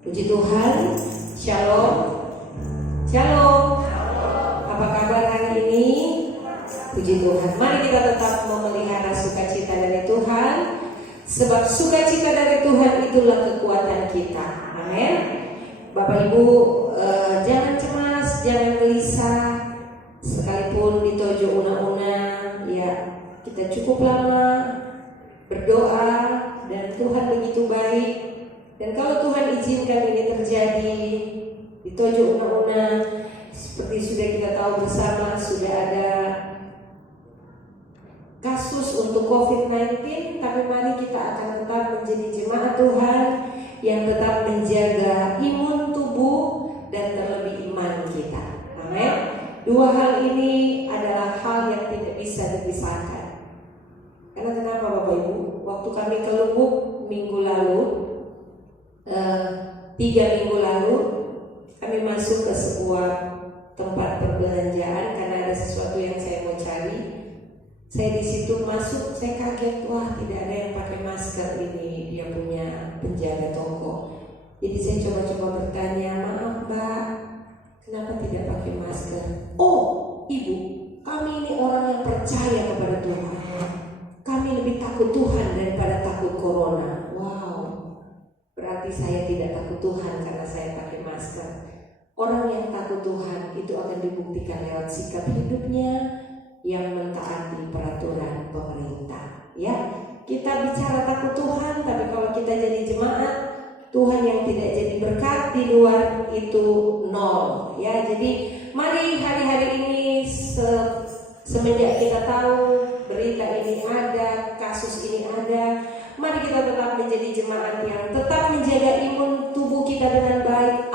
Puji Tuhan. Shalom. Shalom. Apa kabar hari ini? Puji Tuhan. Mari kita tetap memelihara sukacita dari Tuhan, sebab sukacita dari Tuhan itulah kekuatan kita. Amin. Bapak Ibu, jangan cemas, jangan gelisah. Sekalipun ditojo una-una, ya kita cukup lama berdoa dan Tuhan begitu baik. Dan kalau Tuhan izinkan ini terjadi, ditojo una-una, seperti sudah kita tahu bersama, sudah ada kasus untuk COVID-19, tapi mari kita akan tetap menjadi jemaat Tuhan yang tetap menjaga imun tubuh dan terlebih iman kita. Amin. Dua hal ini adalah hal yang tidak bisa dipisahkan. Karena kenapa Bapak Ibu? Waktu kami ke Lubuk minggu lalu, 3 minggu lalu, kami masuk ke sebuah tempat perbelanjaan karena ada sesuatu yang saya mau cari. Saya di situ masuk, saya kaget, wah tidak ada yang pakai masker, ini dia punya penjaga toko. Jadi saya coba-coba bertanya, maaf Mbak, kenapa tidak pakai masker? Oh Ibu, kami ini orang yang percaya kepada Tuhan. Kami lebih takut Tuhan daripada takut corona. Wow, berarti saya tidak takut Tuhan karena saya pakai masker. Orang yang takut Tuhan itu akan dibuktikan lewat sikap hidupnya yang mentaati peraturan pemerintah. Ya, kita bicara takut Tuhan, tapi kalau kita jadi jemaat Tuhan yang tidak jadi berkat di luar itu nol. Ya, jadi mari hari-hari ini semenjak kita tahu berita ini ada, kasus ini ada, mari kita tetap menjadi jemaat yang tetap menjaga imun tubuh kita dengan baik,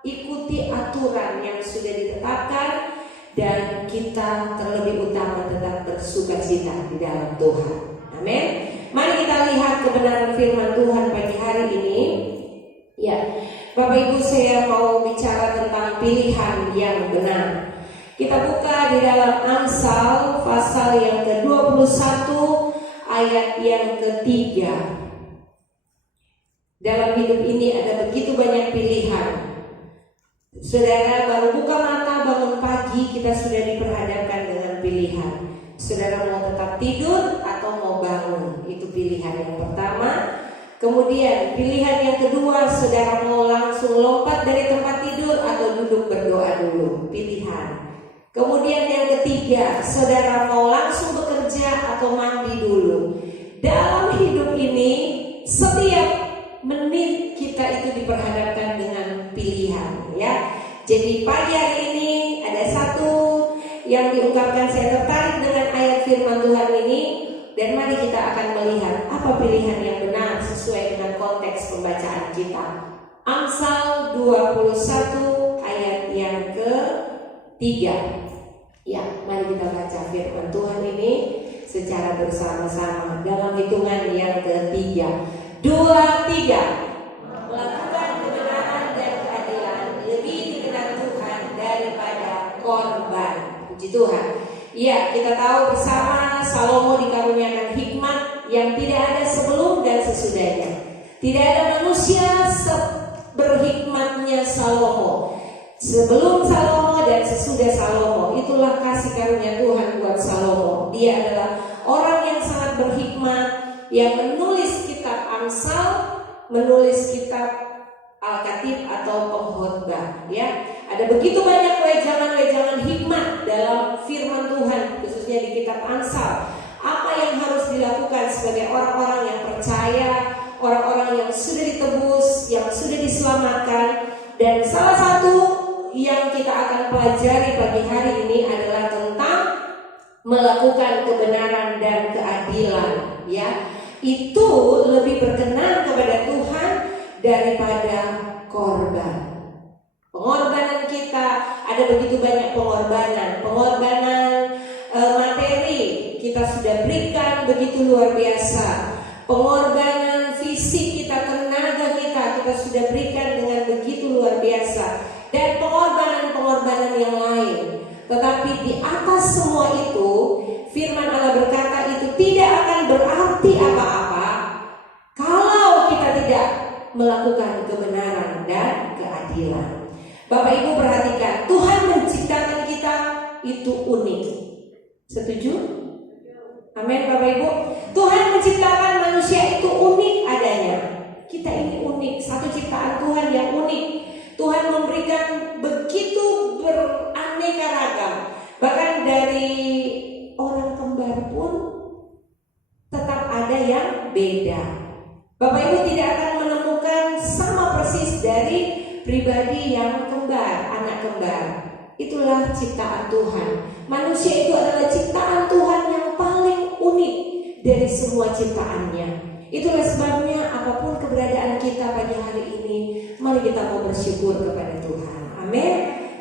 ikuti aturan yang sudah ditetapkan, dan kita terlebih utama tetap bersukacita di dalam Tuhan. Amin. Mari kita lihat kebenaran firman Tuhan pagi hari ini. Ya, Bapak Ibu, saya mau bicara tentang pilihan yang benar. Kita buka di dalam Amsal pasal yang ke-21 ayat yang ke-3. Dalam hidup ini ada begitu banyak pilihan. Saudara baru buka mata bangun pagi, kita sudah diperhadapkan dengan pilihan. Saudara mau tetap tidur atau mau bangun, itu pilihan yang pertama. Kemudian pilihan yang kedua, saudara mau langsung lompat dari tempat tidur atau duduk berdoa dulu, pilihan. Kemudian yang ketiga, saudara mau langsung bekerja atau mandi dulu. Dalam hidup ini, setiap menit kita itu diperhadapkan dengan pilihan, ya. Jadi pagi hari ini ada satu yang diungkapkan, saya tertarik dengan ayat firman Tuhan ini, dan mari kita akan melihat apa pilihan yang benar sesuai dengan konteks pembacaan kita. Amsal 21 ayat yang ke-3. Ya, mari kita baca firman Tuhan ini secara bersama-sama dalam hitungan yang ke-3. 2, 3. Melakukan kebenaran dan keadilan lebih dikenal Tuhan daripada korban. Puji Tuhan. Ya, kita tahu bersama Salomo dikaruniakan hikmat yang tidak ada sebelum dan sesudahnya. Tidak ada manusia berhikmatnya Salomo. Sebelum Salomo dan sesudah Salomo, itulah kasih karunia Tuhan buat Salomo. Dia adalah orang yang sangat berhikmat, yang menulis kitab Amsal, menulis kitab Al-Khatib atau pengkhotbah. Ya, ada begitu banyak wejangan-wejangan hikmat dalam firman Tuhan, khususnya di kitab Amsal. Apa yang harus dilakukan sebagai orang-orang yang percaya, orang-orang yang sudah ditebus, yang sudah diselamatkan. Dan salah satu yang kita akan pelajari pagi hari ini adalah tentang melakukan kebenaran dan keadilan. Ya, itu lebih berkenan kepada Tuhan daripada korban. Pengorbanan kita, ada begitu banyak pengorbanan. Pengorbanan materi kita sudah berikan begitu luar biasa. Pengorbanan fisik kita, tenaga kita sudah berikan dengan begitu luar biasa. Dan pengorbanan-pengorbanan yang lain. Tetapi di atas semua itu, firman Allah berkata itu tidak akan berarti apa-apa kalau kita tidak melakukan kebenaran Bapak Ibu perhatikan, Tuhan menciptakan kita itu unik. Setuju? Amin Bapak Ibu. Tuhan menciptakan manusia itu unik adanya. Kita ini unik, satu ciptaan Tuhan yang unik. Tuhan memberikan begitu beraneka ragam. Bahkan dari orang kembar pun tetap ada yang beda. Bapak Ibu tidak akan menemukan sama persis dari pribadi yang kembar, anak kembar. Itulah ciptaan Tuhan. Manusia itu adalah ciptaan Tuhan yang paling unik dari semua ciptaannya. Itulah sebabnya apapun keberadaan kita pagi hari ini, mari kita mau bersyukur kepada Tuhan. Amin.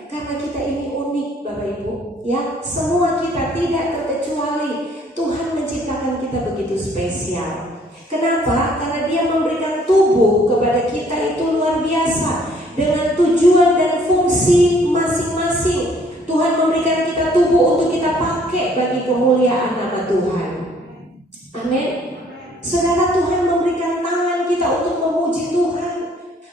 Karena kita ini unik Bapak Ibu, ya, semua kita tidak terkecuali. Tuhan menciptakan kita begitu spesial. Kenapa? Karena Dia memberikan tubuh kepada kita itu luar biasa, dengan tujuan dan fungsi masing-masing. Tuhan memberikan kita tubuh untuk kita pakai bagi kemuliaan nama Tuhan. Amin. Saudara, Tuhan memberikan tangan kita untuk memuji Tuhan.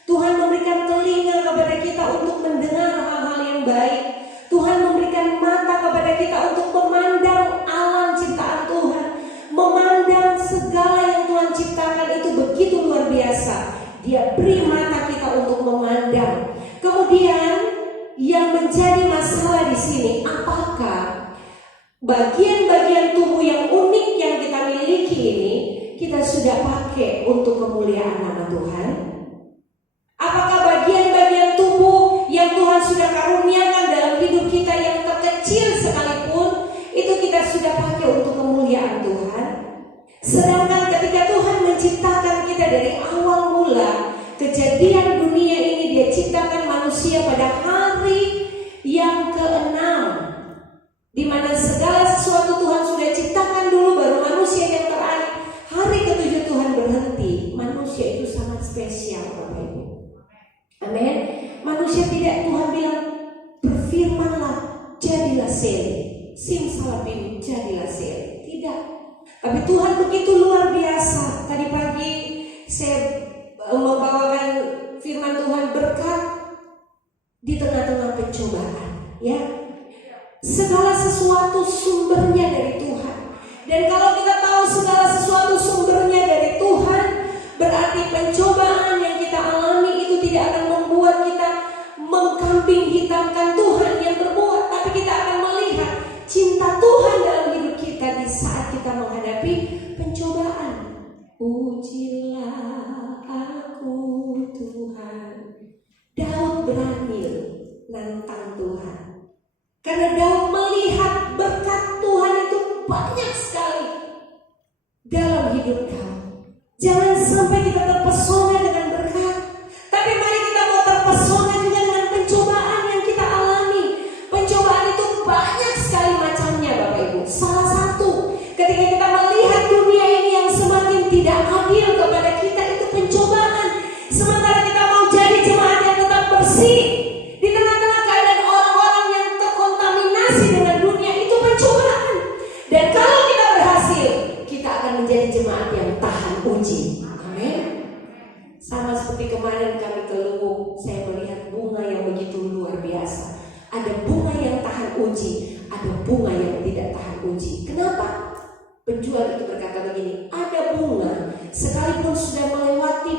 Tuhan memberikan telinga kepada kita untuk mendengar hal-hal yang baik. Tuhan memberikan mata kepada kita untuk memandang alam ciptaan Tuhan, memandang segala yang Tuhan ciptakan itu begitu luar biasa. Dia beri mata kita untuk memandang. Kemudian yang menjadi masalah di sini, apakah bagian-bagian tubuh yang unik yang kita miliki ini kita sudah pakai untuk kemuliaan nama Tuhan? Apakah bagian-bagian tubuh yang Tuhan sudah karuniakan dalam hidup kita yang terkecil sekalipun itu kita sudah pakai untuk kemuliaan Tuhan? Sedangkan ketika Tuhan menciptakan kita dari awal mula, kejadian dunia ini Dia ciptakan manusia pada hari yang ke-6, di mana segala sesuatu Tuhan sudah ciptakan dulu, baru manusia yang terakhir. Hari ke-7 Tuhan berhenti. Manusia itu sangat spesial Bapak Ibu. Amin. Manusia tidak, Tuhan bilang berfirmanlah jadilah sel, simsalabim jadilah sel. Tidak. Tapi Tuhan begitu luar biasa. Tadi pagi saya membawakan firman Tuhan berkat di tengah-tengah pencobaan, ya. Segala sesuatu sumbernya dari Tuhan. Dan kalau kita tahu segala sesuatu sumbernya dari Tuhan, berarti pencobaan yang kita alami itu tidak akan membuat kita mengkambing hitamkan Tuhan yang berbuat, tapi kita akan melihat cinta Tuhan dalam hidup kita di saat kita menghadapi pencobaan. Pujilah aku Tuhan. Daud berani nantang Tuhan. Karena Daud melihat berkat Tuhan itu banyak sekali dalam hidup Daud. Jangan sampai kita terpesona dengan berkat, tapi mari kita mau terpesona juga dengan pencobaan yang kita alami. Pencobaan itu banyak sekali macamnya Bapak Ibu. Salah satu, ketika kita melihat dunia ini yang semakin tidak adil kepada kita, itu pencobaan. Sementara kita mau jadi jemaat yang tetap bersih di tengah-tengah keadaan orang-orang yang terkontaminasi dengan dunia, itu pencobaan. Dan kalau kita berhasil, kita akan menjadi jemaat yang tahan uji. Amin. Sama seperti kemarin kami ke Luwuk, saya melihat bunga yang begitu luar biasa. Ada bunga yang tahan uji, ada bunga yang tidak tahan uji. Kenapa? Penjual itu berkata begini, ada bunga sekalipun sudah melewati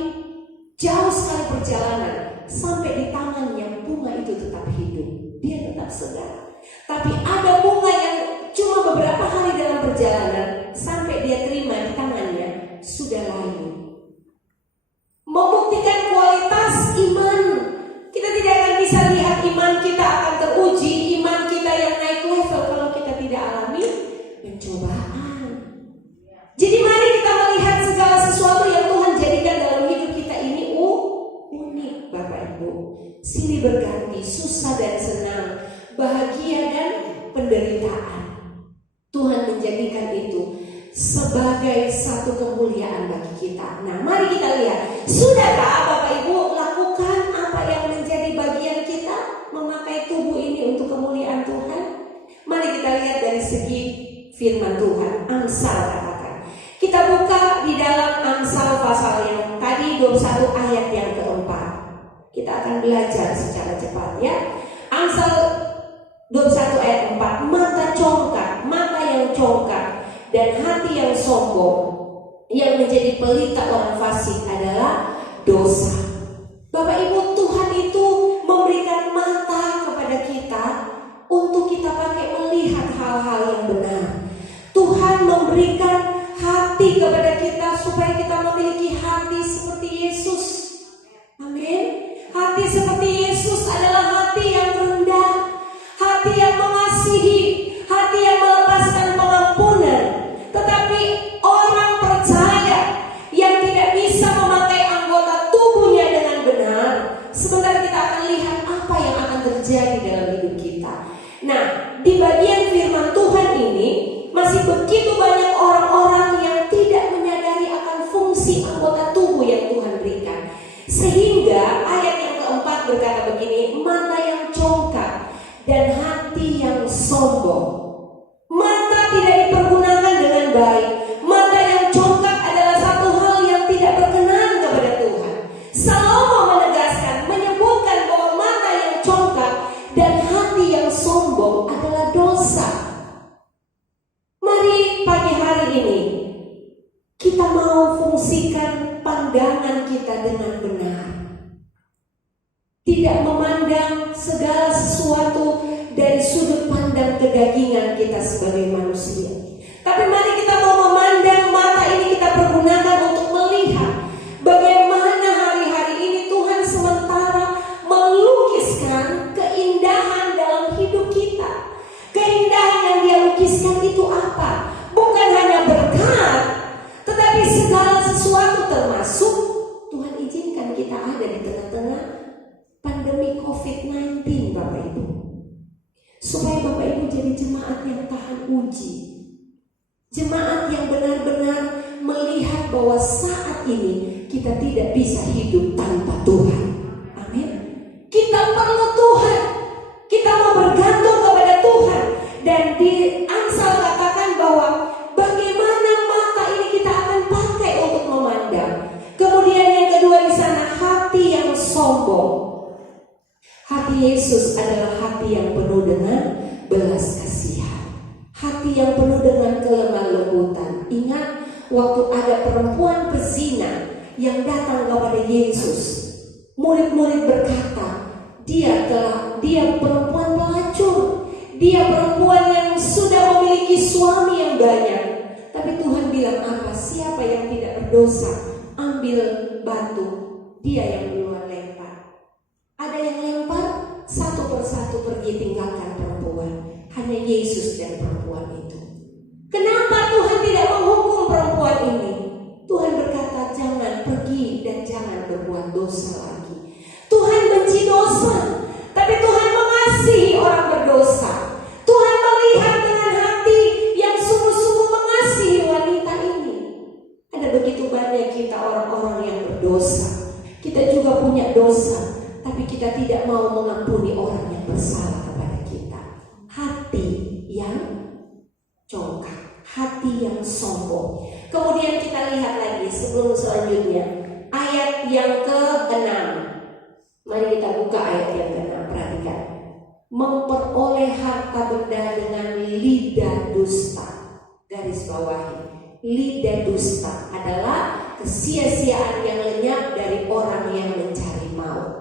jauh sekali perjalanan, sampai di tangannya bunga itu tetap hidup, dia tetap segar. Tapi ada bunga yang cuma beberapa hari dalam perjalanan, sampai dia terima di tangannya sudah layu. Membuktikan kualitas iman. Kita tidak akan bisa lihat iman kita akan teruji, iman kita yang naik level, kalau kita tidak alami pencobaan. Jadi mari kita melihat segala sesuatu yang Tuhan jadikan dalam hidup kita ini unik Bapak Ibu. Silih berganti, susah dan senang, bahagia dan penderitaan. Tuhan menjadikan itu sebagai satu kemuliaan bagi kita. Nah, mari kita lihat, sudahkah Bapak Ibu lakukan apa yang menjadi bagian kita memakai tubuh ini untuk kemuliaan Tuhan? Mari kita lihat dari segi firman Tuhan. Amsal katakan. Kita buka di dalam Amsal pasal yang tadi 21 ayat yang keempat. Kita akan belajar secara cepat ya. Amsal 21 ayat 4, mata yang congkak dan hati yang sombong yang menjadi pelita orang fasik adalah dosa. Bapak Ibu, Tuhan itu memberikan mata kepada kita untuk kita pakai melihat hal-hal yang benar. Tuhan memberikan hati kepada kita supaya kita memiliki hati seperti Yesus. Amin. Hati seperti Yesus adalah hati yang rendah, hati yang mengasihi, hati yang melepaskan pengampunan. Tetapi orang percaya yang tidak bisa memakai anggota tubuhnya dengan benar, sebentar kita akan lihat apa yang akan terjadi dalam hidup kita. Nah, di bagian firman Tuhan ini masih begitu banyak orang-orang yang tidak menyadari akan fungsi anggota tubuh yang Tuhan berikan. Sehingga ayat yang keempat berkata begini, mata yang congkak dan hati yang sombong. Mata tidak dipergunakan dengan baik. Mata yang congkak adalah satu hal yang tidak berkenan kepada Tuhan. Salomo menegaskan, menyebutkan bahwa mata yang congkak dan hati yang sombong adalah dosa. Mari pagi hari ini kita mau fungsikan pandangan kita dengan benar. Tidak memandang segala sesuatu dari sudut pandang kedagingan kita sebagai manusia. Tapi mari kita mau memandang, mata ini kita pergunakan untuk melihat bagaimana hari-hari ini Tuhan sementara melukiskan keindahan dalam hidup kita. Keindahan yang Dia lukiskan itu apa? Bukan hanya berkat, tetapi segala sesuatu, termasuk Tuhan izinkan kita ada di tengah-tengah pandemi COVID-19, Bapak Ibu, supaya Bapak Ibu jadi jemaat yang tahan uji, jemaat yang benar-benar melihat bahwa saat ini kita tidak bisa hidup tanpa Tuhan. Amin. Kita perlu Tuhan, kita mau bergantung kepada Tuhan. Dan di Amsal katakan bahwa bagaimana mata ini kita akan pakai untuk memandang. Kemudian yang kedua di sana, hati yang sombong. Hati Yesus adalah hati yang penuh dengan belas kasihan, hati yang penuh dengan kelemah lembutan. Ingat waktu ada perempuan pezina yang datang kepada Yesus, murid-murid berkata, dia perempuan pelacur, dia perempuan yang sudah memiliki suami yang banyak. Tapi Tuhan bilang apa? Siapa yang tidak berdosa, ambil batu, dia yang duluan lempar. Ada yang lempar, satu persatu pergi tinggalkan perempuan. Hanya Yesus dan perempuan itu. Kenapa Tuhan tidak menghukum perempuan ini? Tuhan berkata, jangan pergi dan jangan berbuat dosa lagi. Tuhan benci dosa, tapi Tuhan mengasihi orang berdosa. Tuhan melihat dengan hati yang sungguh-sungguh mengasihi wanita ini. Ada begitu banyak kita orang-orang yang berdosa. Kita juga punya dosa, tapi kita tidak mau mengampuni orang yang bersalah kepada kita. Hati yang congkak, hati yang sombong. Kemudian kita lihat lagi sebelum selanjutnya, ayat yang ke-6. Mari kita buka ayat yang ke-6, perhatikan. Memperoleh harta benda dengan lidah dusta. Garis bawahi, lidah dusta adalah kesia-siaan yang lenyap dari orang yang mencari maut.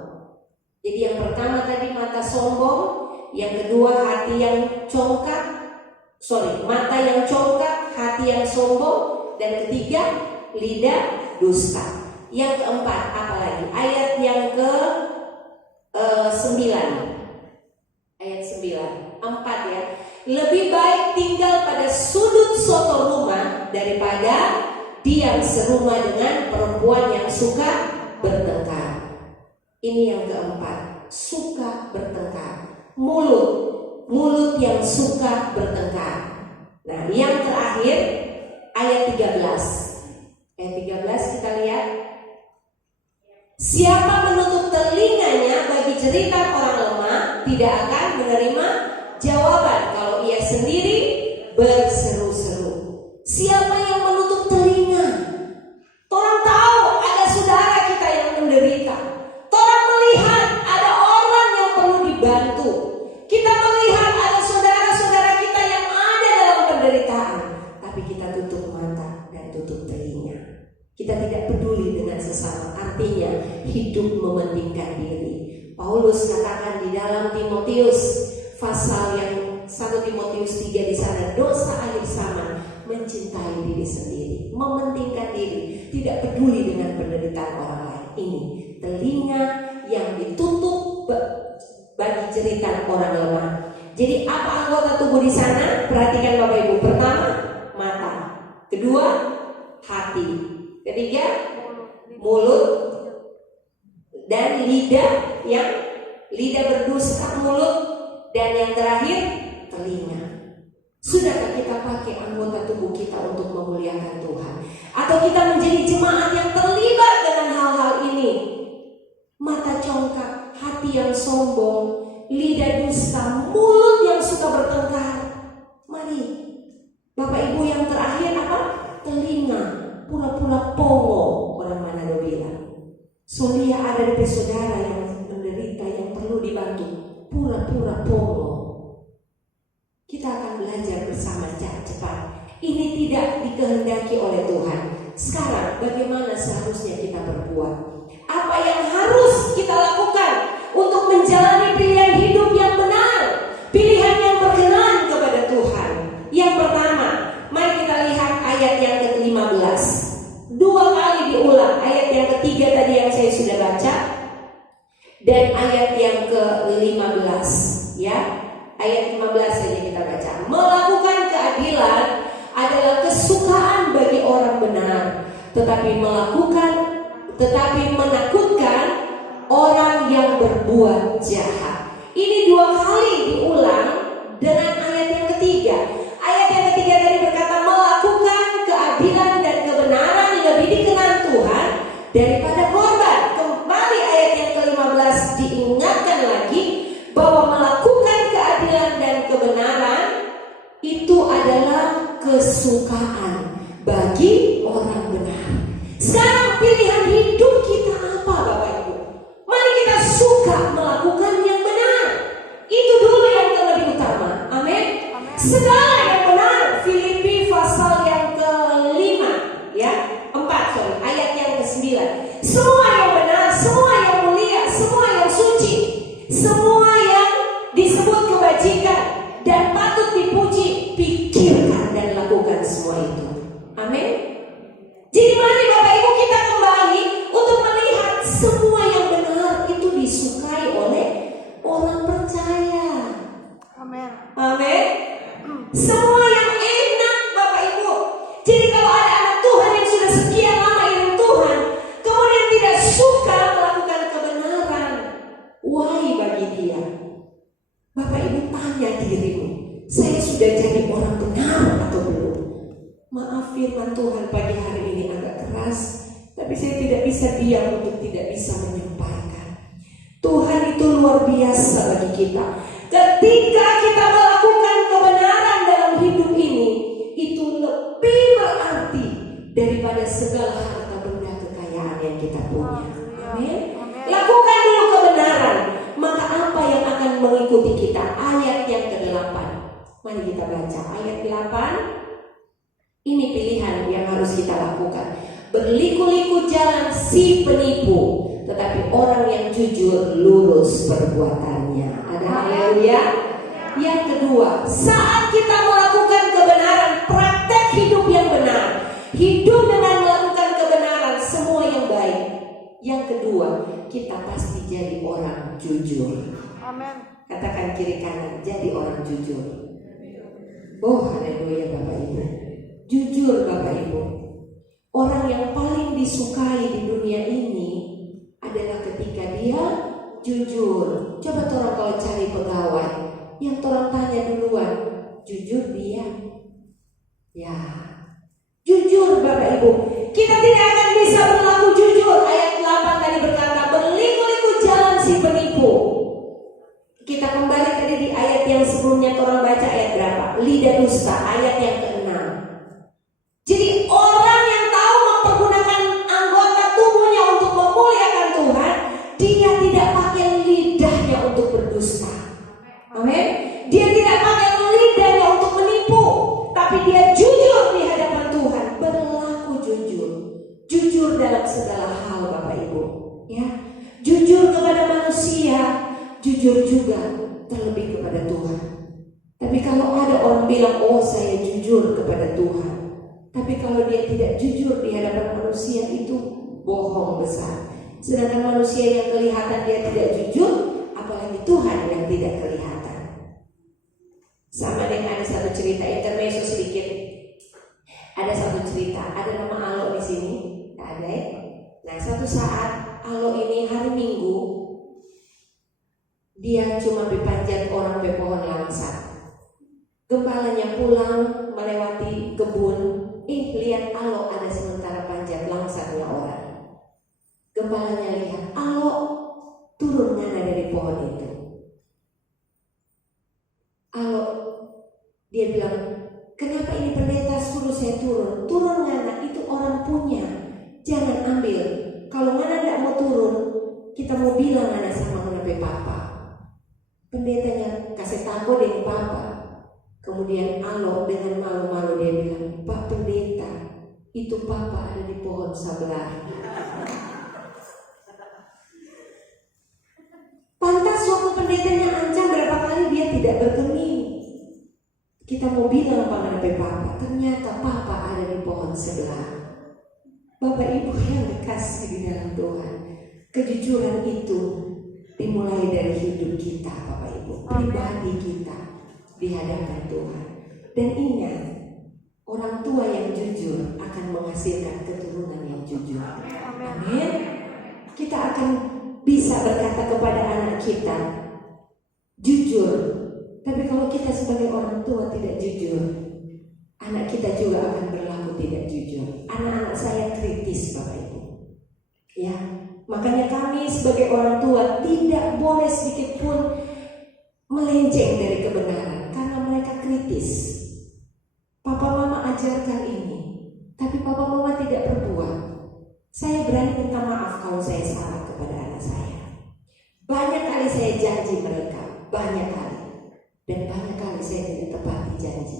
Jadi yang pertama tadi mata sombong, yang kedua hati yang congkak, mata yang congkak, hati yang sombong, dan ketiga lidah dusta. Yang keempat apa lagi? Ayat yang ke-9. Ayat 9, 4 ya. Lebih baik tinggal pada sudut soto rumah daripada diam serumah dengan perempuan yang suka bertengkar. Ini yang keempat, suka bertengkar. Mulut yang suka bertengkar. Nah, yang terakhir ayat 13. Ayat 13 kita lihat. Siapa menutup telinganya bagi cerita orang lemah tidak akan menerima jawaban kalau ia sendiri berseru-seru. Siapa yang menutup telinga? Orang tahu ada saudara kita yang menderita. Orang melihat mementingkan diri. Paulus katakan di dalam Timotius pasal yang 1 Timotius 3 di sana, dosa akhir zaman mencintai diri sendiri, mementingkan diri, tidak peduli dengan penderitaan orang lain. Ini telinga yang ditutup bagi cerita orang lemah. Jadi apa anggota tubuh di sana? Perhatikan Bapak Ibu. Pertama, mata. Kedua, hati. Ketiga, mulut. Dan lidah, yang lidah berdusta, mulut. Dan yang terakhir, telinga. Sudahkah kita pakai anggota tubuh kita untuk memuliakan Tuhan? Atau kita menjadi jemaat yang terlibat dengan hal-hal ini? Mata congkak, hati yang sombong, lidah dusta, mulut yang suka bertengkar. Mari, Bapak Ibu, yang terakhir apa? Telinga, pura-pura pongo. Orang Manado bilang, Solia ada di saudara yang menderita, yang perlu dibantu, pura-pura pongo. Kita akan belajar bersama cepat. Ini tidak dikehendaki oleh Tuhan. Sekarang bagaimana seharusnya kita berbuat? Apa yang harus kita lakukan untuk menjalani pilihan hidup yang benar, pilihan yang berkenan kepada Tuhan? Yang pertama, mari kita lihat ayat yang ke-15. 2 kali diulang. Ayat yang ketiga tadi yang saya sudah baca, dan ayat yang ke-15, ya. Ayat 15 saja kita baca. Melakukan keadilan adalah kesukaan bagi orang benar, tetapi menakutkan orang yang berbuat jahat. Ini 2 kali diulang dengan ayat yang ketiga. Ayat yang ketiga tadi berkata melakukan keadilan dan kebenaran lebih dikenan Tuhan daripada korban. Kembali ayat yang ke-15 diingatkan lagi bahwa melakukan keadilan dan kebenaran itu adalah kesukaan bagi orang benar. Sekarang pilihan hidup kita apa, Bapak Ibu? Mari kita suka melakukan yang benar. Itu dulu yang terlebih utama. Amin. Segala yang benar. Filipi pasal yang ke-5, ya, 4, ayat yang ke-9. Semua yang benar, semua yang mulia, semua yang suci, semua yang disebut kebajikan dan patut dipuji, pikirkan dan lakukan semua itu. Amin. Jadi mari Bapak Ibu kita kembali untuk melihat semua yang benar itu disukai oleh orang percaya. Amin. Amin. Semua yang enak Bapak Ibu. Jadi kalau ada anak Tuhan yang sudah sekian lama ikut Tuhan, kemudian tidak suka melakukan kebenaran, why bagi dia? Bapak Ibu tanya dirimu, saya sudah jadi orang benar atau belum? Maaf, firman Tuhan pagi hari ini agak keras, tapi saya tidak bisa diam untuk tidak bisa menyampaikan. Tuhan itu luar biasa bagi kita. Ketika kita melakukan kebenaran dalam hidup ini, itu lebih berarti daripada segala harta benda kekayaan yang kita punya. Amin. Lakukan dulu kebenaran, maka apa yang akan mengikuti kita? Ayat yang ke-8. Mari kita baca ayat 8. Ini pilihan yang harus kita lakukan. Berliku-liku jalan si penipu, tetapi orang yang jujur lurus perbuatannya. Ada haleluya. Yang kedua, saat kita melakukan kebenaran, praktek hidup yang benar, hidup dengan melakukan kebenaran, semua yang baik. Yang kedua, kita pasti jadi orang jujur. Amin. Katakan kiri kanan, jadi orang jujur. Oh haleluya Bapak Ibu. Jujur Bapak Ibu. Orang yang paling disukai di dunia ini adalah ketika dia jujur. Coba orang kalau cari pegawai, yang orang tanya duluan, jujur dia? Ya, jujur Bapak Ibu. Kita tidak akan bisa berlaku jujur. Ayat 8 tadi berkata, berliku-liku jalan si penipu. Kita kembali tadi di ayat yang sebelumnya, orang baca ayat berapa? Lidah dusta, ayat yang ke-6. Jadi orang yang tahu mempergunakan anggota tubuhnya untuk memuliakan Tuhan, dia tidak pakai lidahnya untuk berdusta. Amin. Dia tidak pakai lidahnya untuk menipu, tapi dia jujur di hadapan Tuhan, berlaku jujur. Jujur dalam segala hal Bapak Ibu, ya. Jujur jujur juga terlebih kepada Tuhan. Tapi kalau ada orang bilang, oh saya jujur kepada Tuhan, tapi kalau dia tidak jujur di hadapan manusia, itu bohong besar. Sedangkan manusia yang kelihatan dia tidak jujur, apalagi Tuhan yang tidak kelihatan. Sama dengan ada satu cerita intermezzo sedikit. Ada satu cerita, ada nama Alo di sini, tak ada ya? Nah, satu saat Alo ini hari Minggu dia cuma dipanjat orang di pohon langsat. Gembalanya pulang melewati kebun, lihat Alo ada sementara panjat langsatnya orang. Gembalanya lihat Alo turun ngana dari pohon itu. Alo dia bilang, kenapa ini pendeta suruh saya turun? Turun ngana, itu orang punya, jangan ambil. Kalau ngana tidak mau turun, kita mau bilang ngana sama ngana be papa. Pendetanya kasih tahu dengan papa. Kemudian Alo dengan malu-malu dia bilang, Pak Pendeta, itu papa ada di pohon sebelah. Pantas waktu pendetanya ancam berapa kali dia tidak bergeming. Kita mau bilang apa ngana papa, ternyata papa ada di pohon sebelah. Bapak Ibu yang dikasih di dalam Tuhan, kejujuran itu dimulai dari hidup kita, Bapak Ibu, pribadi kita di hadapan Tuhan. Dan ingat, orang tua yang jujur akan menghasilkan keturunan yang jujur. Amin. Kita akan bisa berkata kepada anak kita, jujur. Tapi kalau kita sebagai orang tua tidak jujur, anak kita juga akan berlaku tidak jujur. Anak-anak saya kritis, Bapak Ibu. Ya, makanya kami sebagai orang tua tidak boleh sedikit pun melenceng dari kebenaran, karena mereka kritis. Papa mama ajarkan ini, tapi papa mama tidak berbuat. Saya berani minta maaf kalau saya salah kepada anak saya. Banyak kali saya janji mereka, banyak kali. Dan banyak kali saya tidak tepati janji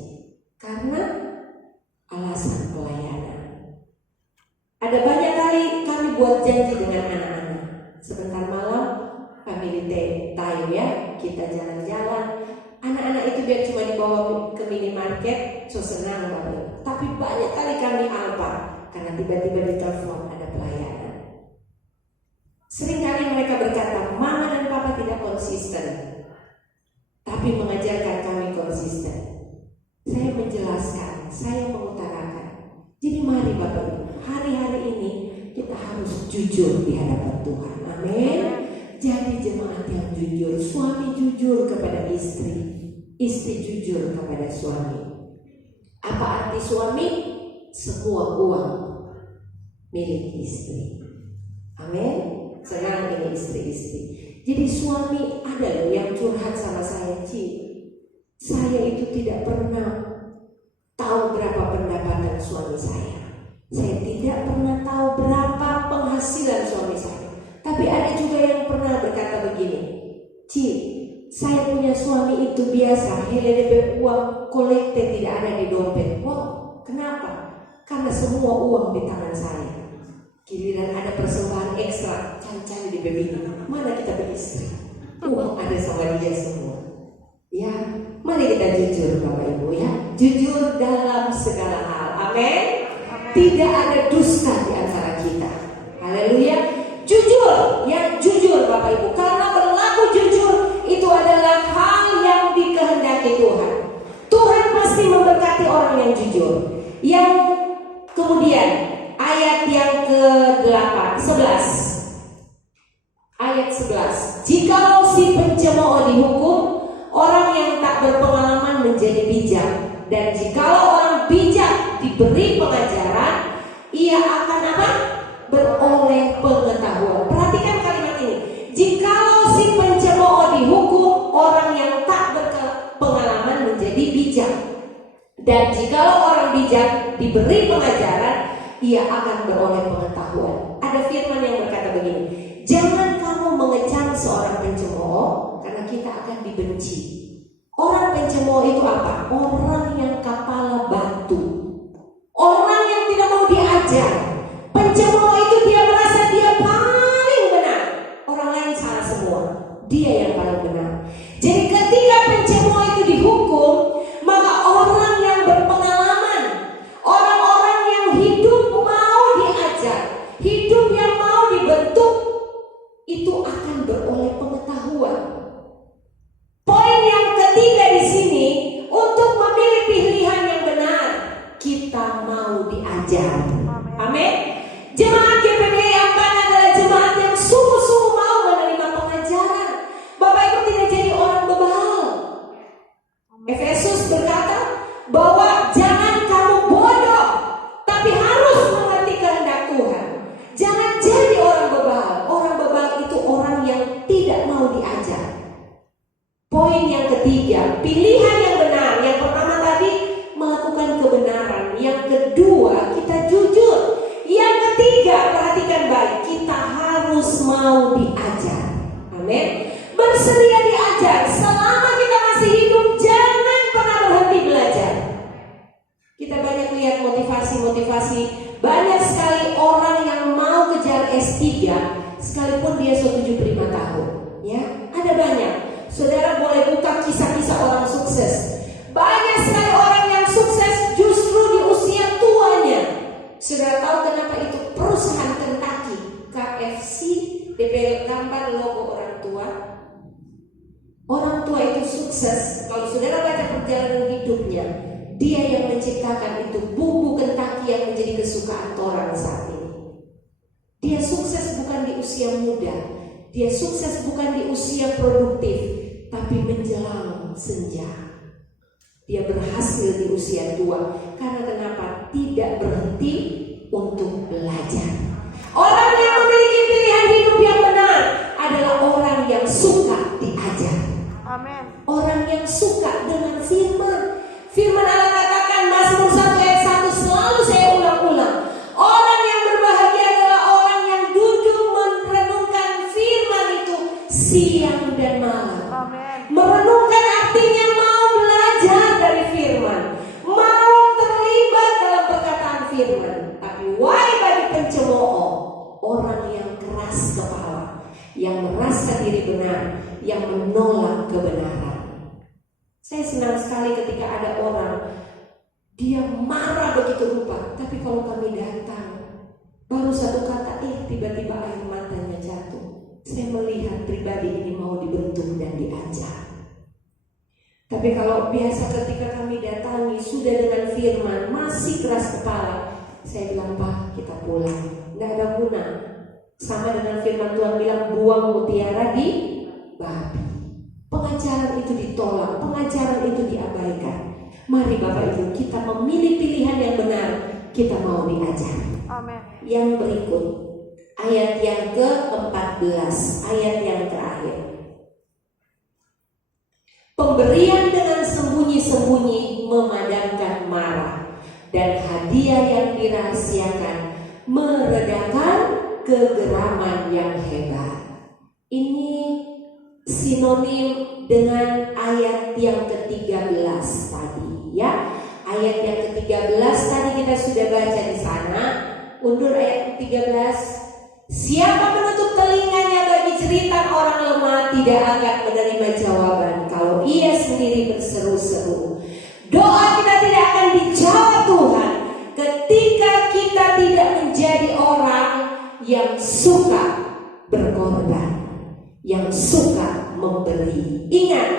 karena alasan pelayanan. Ada banyak kali kami buat janji dengan anak-anak. Sebentar malam family time ya, kita jalan-jalan. Anak-anak itu biar cuma dibawa ke minimarket, so senang banget. Tapi banyak kali kami alpa karena tiba-tiba ditelepon ada pelayanan. Sering kali mereka berkata, mama dan papa tidak konsisten, tapi mengajarkan kami konsisten. Saya menjelaskan, saya mengutarakan. Jadi mari Bapak Ibu, hari-hari ini kita harus jujur di hadapan Tuhan. Amin. Jadi jemaat yang jujur, suami jujur kepada istri, istri jujur kepada suami. Apa arti suami? Semua uang milik istri. Amin. Senang ini istri-istri. Jadi suami ada loh yang curhat sama saya, saya itu tidak pernah tahu berapa pendapatan suami saya. Saya tidak pernah tahu berapa penghasilan suami saya. Tapi ada juga yang pernah berkata begini, saya punya suami itu biasa, HLDP uang kolekte tidak ada di dompet. Wow, kenapa? Karena semua uang di tangan saya. Giliran ada persembahan ekstra, cari-cari di bini. Mana kita beristri? Uang ada sama dia semua. Ya, mari kita jujur Bapak Ibu ya. Jujur dalam segala hal. Amin. Tidak ada dusta di antara kita. Haleluya. Jujur, yang jujur Bapak Ibu. Karena berlaku jujur itu adalah hal yang dikehendaki Tuhan. Tuhan pasti memberkati orang yang jujur. Yang kemudian ayat yang ke-11. Ayat 11. Jikalau si pencemooh dihukum, orang yang tak berpengalaman menjadi bijak, dan jikalau orang bijak diberi pengajaran, ia akan apa? Beroleh pengetahuan. Perhatikan kalimat ini. Jikalau si pencemooh dihukum, orang yang tak berpengalaman menjadi bijak, dan jikalau orang bijak diberi pengajaran, ia akan beroleh pengetahuan. Ada firman yang berkata begini, jangan kamu mengecam seorang pencemooh, karena kita akan dibenci. Orang pencemooh itu apa? Orang yang kepala batu, orang yang tidak mau diajar. Pencemooh itu dia merasa dia paling benar, orang lain salah semua. Dia yang paling benar. Jadi ketika pencemooh itu dihukum, maka orang yang berpengalaman, orang-orang yang hidup mau diajar, hidup yang mau dibentuk, itu akan beroleh pengetahuan. Poin yang ketiga di sini, untuk memilih pilihan yang benar, kita mau diajar. Amin. Jemaat GPDI Ampan adalah jemaat yang sungguh-sungguh mau menerima pengajaran. Bapak Ibu tidak jadi orang bebal. Efesus berkata bahwa jangan kamu bodoh, tapi harus mengerti kehendak Tuhan. Jangan jadi orang bebal. Orang bebal itu orang yang tidak mau diajar. Poin yang ketiga, pilihan yang benar. Yang pertama tadi, melakukan kebenaran. Yang kedua, kita jujur. Yang ketiga, perhatikan baik, kita harus mau diajar. Amin. Bersedia diajar. Selama kita masih hidup, jangan pernah berhenti belajar. Kita banyak lihat motivasi-motivasi. Banyak sekali orang yang mau kejar S3 sekalipun dia 75 tahun. Ya, ada banyak. Saudara boleh buka kisah-kisah orang sukses. Banyak sekali orang yang sukses justru di usia tuanya. Saudara tahu kenapa itu? Perusahaan Kentucky, KFC, DP gambar logo orang tua. Orang tua itu sukses. Kalau saudara baca perjalanan hidupnya, dia yang menciptakan itu bumbu Kentucky yang menjadi kesukaan orang saat ini. Dia sukses bukan di usia muda, dia sukses bukan di usia produktif, tapi menjelang senja. Dia berhasil di usia tua. Karena kenapa? Tidak berhenti untuk belajar. Orang yang memiliki pilihan hidup yang benar adalah orang yang suka diajar. Amin. Orang yang suka dengan firman. Firman Allah katakan, Mazmur 1 ayat 1 selalu saya ulang-ulang. Orang yang berbahagia adalah orang yang duduk merenungkan firman itu siang dan malam. Amin. Merenungkan artinya mau belajar dari firman, mau terlibat dalam perkataan firman. Tapi why bagi pencemooh, orang yang keras kepala, yang merasa diri benar, yang menolak kebenaran. Saya senang sekali ketika ada orang, dia marah begitu rupa, tapi kalau kami datang, baru satu kata, tiba-tiba air matanya jatuh. Saya melihat pribadi ini mau dibentuk dan diajar. Tapi kalau biasa ketika kami datangi sudah dengan firman masih keras kepala, saya bilang, Pak, kita pulang, nggak ada guna. Sama dengan firman Tuhan bilang, buang mutiara di babi. Pengajaran itu ditolak, pengajaran itu diabaikan. Mari Bapak Ibu, kita memilih pilihan yang benar, kita mau diajar. Amin. Yang berikut, ayat yang ke-14, ayat yang terakhir. Pemberian dengan sembunyi-sembunyi memadamkan marah, dan hadiah yang dirahasiakan meredakan kegeraman yang hebat. Ini sinonim dengan ayat yang ke-13 tadi, ya. Ayat yang ke-13 tadi kita sudah baca di sana. Undur ayat ke-13. Siapa menutup telinganya bagi cerita orang lemah tidak akan menerima jawaban kalau ia sendiri berseru-seru. Doa kita tidak akan dijawab Tuhan ketika kita tidak menjadi orang yang suka berkorban, yang suka memberi. Ingat,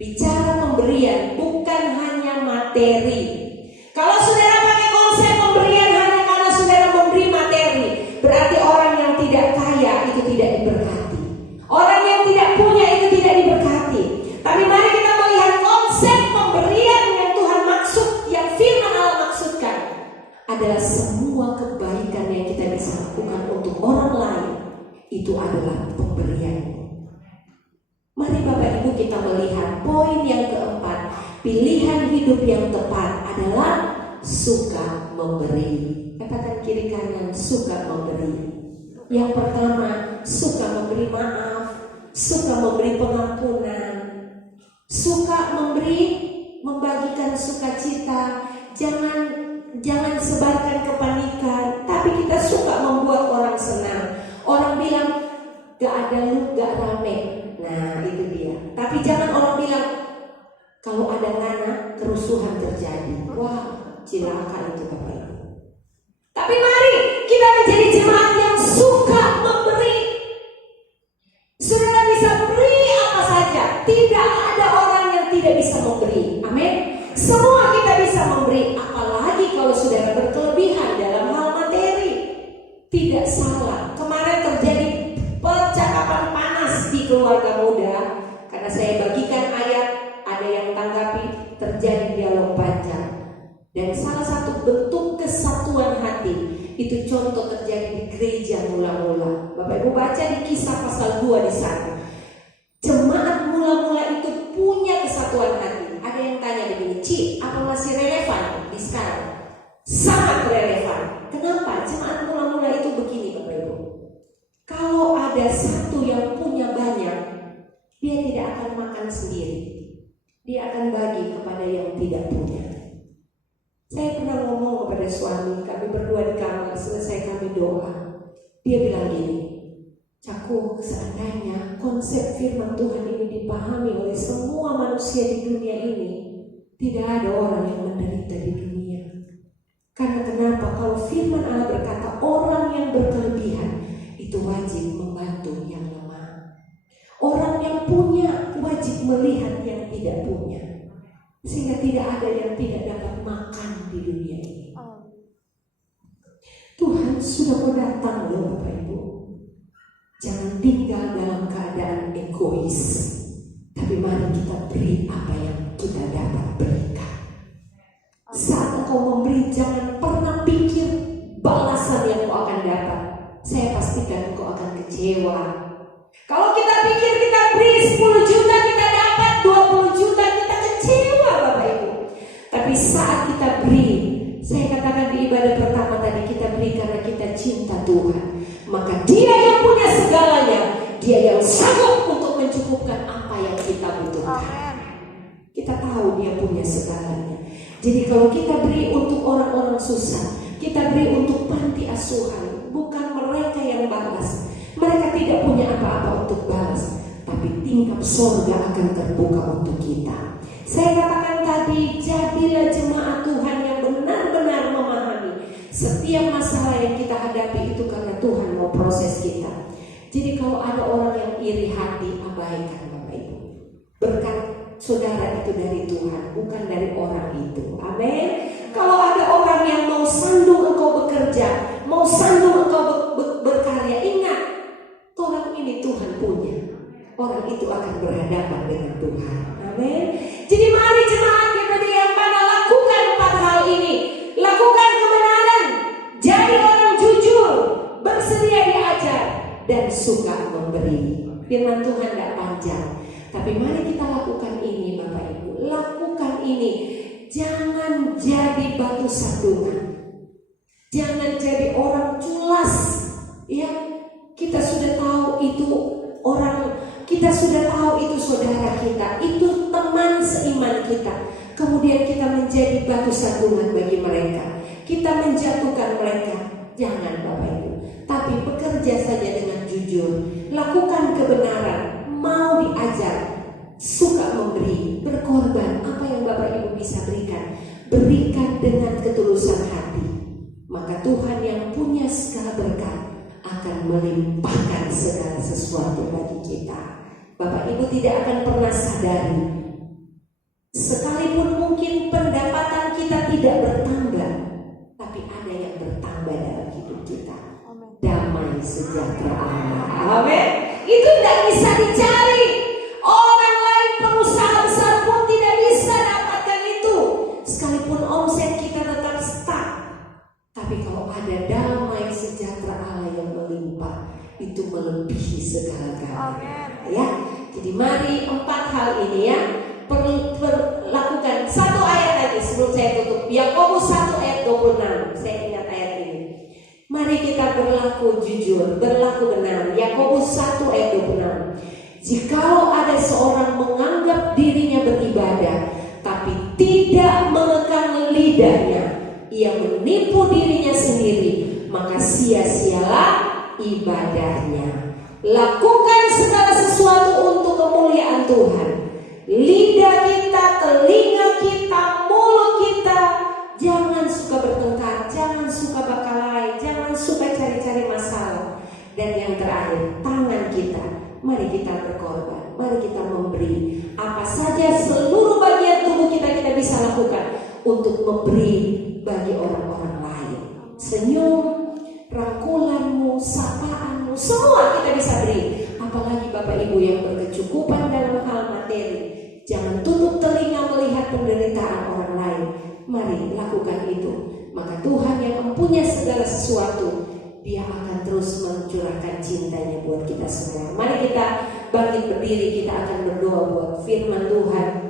bicara pemberian bukan hanya materi. Kalau saudara pakai konsep pemberian hanya karena saudara memberi materi, berarti orang yang tidak kaya itu tidak diberkati. Orang yang tidak punya itu tidak diberkati. Tapi mari kita melihat konsep pemberian yang Tuhan maksud, yang firman Allah maksudkan, adalah semua kebaikan yang kita bisa lakukan untuk orang lain, itu adalah pemberian. Mari Bapak Ibu kita melihat poin yang keempat. Pilihan hidup yang tepat adalah suka memberi. Katakan kiri kanan, suka memberi. Yang pertama, suka memberi maaf, suka memberi pengampunan, suka memberi, membagikan sukacita. Jangan sebarkan kepanikan, tapi kita suka membuat orang senang. Orang bilang gak ada lu, gak rame. Nah itu dia. Tapi jangan orang bilang kalau ada ngana kerusuhan terjadi. Wah, cilaka itu Bapak Ibu. Tapi mari kita menjadi jemaat yang suka memberi. Saudara bisa beri apa saja. Tidak ada orang yang tidak bisa memberi. Amin. Semua kita bisa memberi. Apalagi kalau saudara berkelebihan dalam hal materi. Tidak salah. Kemarin terjadi percakapan panas di keluarga muda. Karena saya bagikan ayat, ada yang tanggapi, terjadi dialog panjang. Dan salah satu bentuk kesatuan hati itu contoh terjadi di gereja mula-mula. Bapak Ibu baca di Kisah pasal 2 di sana. Jemaat mula-mula itu punya kesatuan hati. Ada yang tanya begini, Ci, apa masih relevan di sekarang? Sangat relevan. Kenapa? Jemaat mula-mula itu begini Bapak Ibu. Kalau ada satu yang punya banyak, dia tidak akan makan sendiri. Dia akan bagi kepada yang tidak punya. Saya pernah ngomong kepada suami, kami berdua di kamar, selesai kami doa. Dia bilang gini, Caku, seandainya konsep firman Tuhan ini dipahami oleh semua manusia di dunia ini, tidak ada orang yang menderita di dunia. Karena kenapa? Kalau firman Allah berkata orang yang berkelebihan itu wajib membantu yang lemah. Orang yang punya wajib melihat yang tidak punya. Sehingga tidak ada yang tidak dapat makan di dunia ini. Tuhan sudah mau datang loh Bapak Ibu. Jangan tinggal dalam keadaan egois. Tapi mari kita beri apa yang kita dapat berikan. Saat engkau memberi, jangan pernah pikir balasan yang kau akan dapat. Saya pastikan engkau akan kecewa. Kalau kita pikir kita beri 10 juta kita dapat 20 juta, kita kecewa Bapak Ibu. Tapi saat kita beri, saya katakan di ibadah pertama tadi, kita beri karena kita cinta Tuhan. Maka Dia yang punya segalanya, Dia yang sanggup untuk mencukupkan apa yang kita butuhkan. Kita tahu Dia punya segalanya. Jadi kalau kita beri untuk orang-orang susah, kita beri untuk panti asuhan, bukan mereka yang balas. Mereka tidak punya apa-apa untuk balas, tapi tingkap surga akan terbuka untuk kita. Saya katakan tadi, jadilah jemaat Tuhan yang benar-benar memahami setiap masalah yang kita hadapi itu karena Tuhan mau proses kita. Jadi kalau ada orang yang iri hati, abaikan Bapak Ibu. Berkat saudara itu dari Tuhan, bukan dari orang itu. Amin. Kalau ada orang yang mau sandung engkau bekerja, mau sandung engkau berkarya, ingat, orang ini Tuhan punya. Orang itu akan berhadapan dengan Tuhan. Amin. Jadi mari jemaat kita yang mana lakukan 4 hal ini. Lakukan kebenaran, jadi orang jujur, bersedia diajar, dan suka memberi. Firman Tuhan tidak panjang, tapi mari kita lakukan ini Bapak Ibu. Lakukan ini. Jangan jadi batu sandungan. Jangan jadi orang culas. Ya, kita sudah tahu itu orang, kita sudah tahu itu saudara kita, itu teman seiman kita. Kemudian kita menjadi batu sandungan bagi mereka. Kita menjatuhkan mereka. Jangan Bapak Ibu. Tapi bekerja saja dengan jujur. Lakukan kebenaran. Mau diajar. Suka memberi, berkorban. Apa yang Bapak Ibu bisa berikan, berikan dengan ketulusan hati. Maka Tuhan yang punya segala berkat akan melimpahkan segala sesuatu bagi kita. Bapak Ibu tidak akan pernah sadari, sekalipun mungkin pendapatan kita tidak bertambah, tapi ada yang bertambah dalam hidup kita. Damai sejahtera Allah. Amin. Itu tidak bisa dicari. Orang lain pengusaha besar pun tidak bisa dapatkan itu. Sekalipun omset kita tetap stuck, tapi kalau ada damai sejahtera Allah yang melimpah, itu melebihi segala-galanya. Ya, jadi mari 4 hal ini ya lakukan. 1 ayat lagi sebelum saya tutup. Yakobus 1 ayat 26. Saya ingat ayat ini. Mari kita berlaku jujur, berlaku benar. Yakobus 1 ayat 26. Jikalau ada seorang menganggap dirinya beribadah, tapi tidak mengekang lidahnya, ia menipu dirinya sendiri, maka sia-sialah ibadahnya. Lakukan segala sesuatu untuk berkorban. Mari kita memberi apa saja, seluruh bagian tubuh kita bisa lakukan untuk memberi bagi orang-orang lain. Senyum, rangkulanmu, sapaanmu, semua kita bisa beri. Apalagi Bapak Ibu yang berkecukupan dalam hal materi, jangan tutup telinga melihat penderitaan orang lain. Mari lakukan itu. Maka Tuhan yang mempunyai segala sesuatu, Dia akan terus mencurahkan cintanya buat kita semua. Mari kita bangkit berdiri, kita akan berdoa buat firman Tuhan